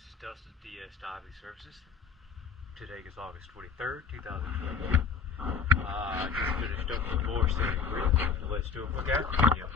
this is Dustin at the Stively Services. Today is August 23rd, 2012. I just finished up with more Sangria. Let's do a quick after video.